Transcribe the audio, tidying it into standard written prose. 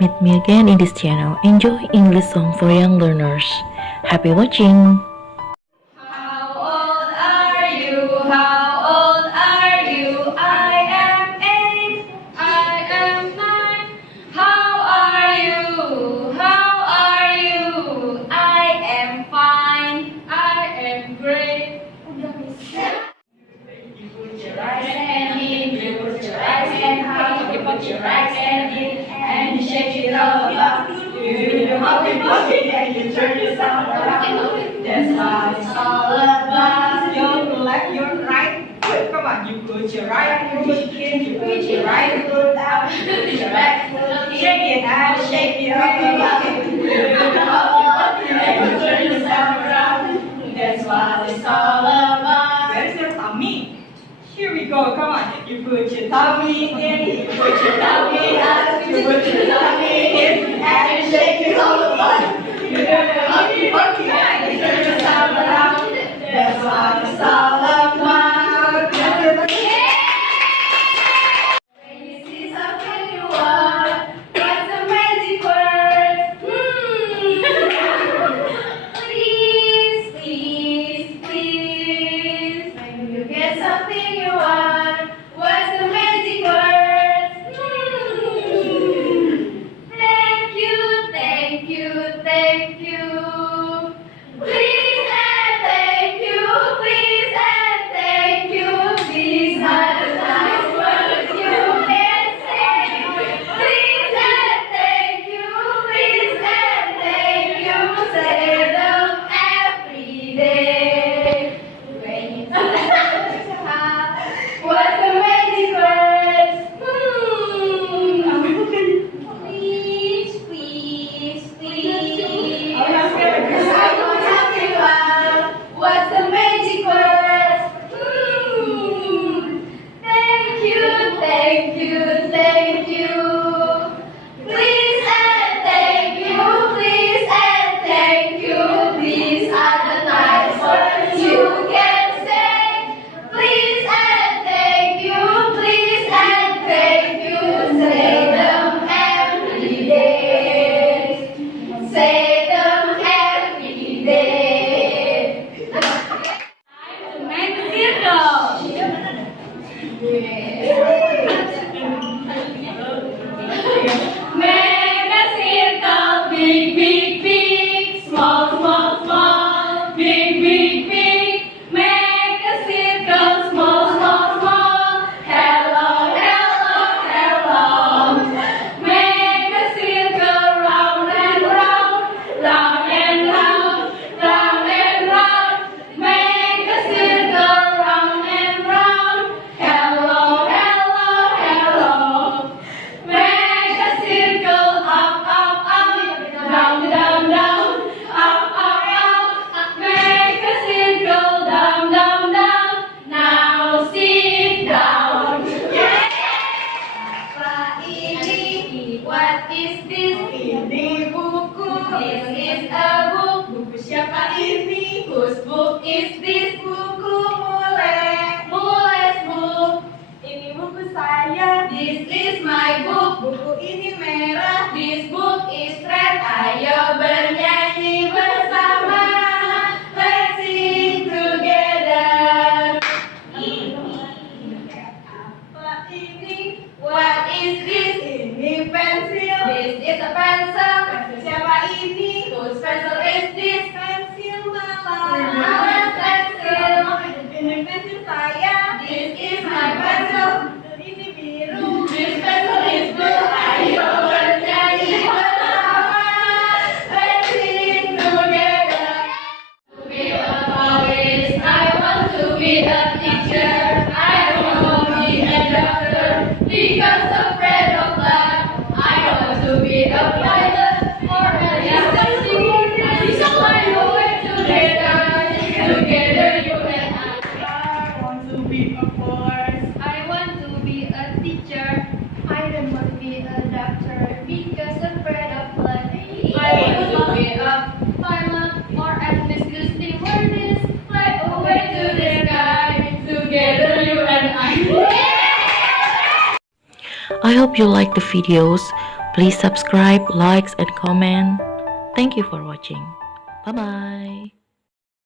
Meet me again in this channel. Enjoy English song for young learners. Happy watching! How old are you? How old are you? I am 8. I am 9. How are you? How are you? I am fine. I am great. You put your right hand in. You put your right hand out. You put your right hand in and you shake it all about. You do your hoppy hoppy and you turn yourself around. That's what it's all about. Your left, your right foot. Come on, you put your right foot in. You put your right foot out. You put your right foot in. Shake it out, shake it all about. You do your hoppy hoppy and you turn yourself around. That's what it's all about. Where's your tummy? Here we go, come on. You put your tummy in, you put your tummy out, you put your tummy in, and you shake it all about. You do the hockey hockey and you turn yourself around. That's what it's all about. When you see something you want, what's the magic word? Please, please, please. When you get something you want, what's the magic word? Thank you, thank you, thank you. Please and thank you, please and thank you. These are the nice words you can say. Please and thank you, please and thank you. Say them every day. When you what's the magic words? Please, please, please. I want something loud. What's the magic words? Thank you, thank you, thank you. Please and thank you, please and thank you. These are the nice words you can say. Please and thank you, please and thank you. Say them every day. Say them every day. I will make a circle. Make a circle, big, big, big, small, small, small, big, big, big. Make a circle, small, small, small. Hello, hello, hello. Make a circle, round and round, round and round, round and round. Make a circle, round and round. Hello, hello, hello. Make a circle, up, up, up, down, down, down, up, up, up. Make a circle, down, down, down. Now sit down. Apa ini? What is this? Ini buku. This is a book. Buku siapa ini? Whose book is this? Buku Mules. Mules book. Ini buku saya. This is my book. Buku ini merah. This book is red. Ayo bernyanyi bersama. Let's sing together. Apa ini? What is this? Ini pensil. This is a pencil. Pensil siapa ini? Whose pencil is this? Pensil Malas pencil. Ini pensil saya. This is my pencil. Ini biru. This pencil is blue. Ayo bernyanyi bersama. Let's sing together. To be a police, I want to be a teacher. I don't want to be a doctor because afraid of that. I want to be a pilot or a distance singer. It's my way together, together you and I want to be a force. I want to be a teacher. I don't want to be a doctor because afraid of blood. I want to be a pilot or at least distinguished. Fly away to the sky, together you and I. I hope you like the videos. Please subscribe, likes, and comment. Thank you for watching. Bye-bye.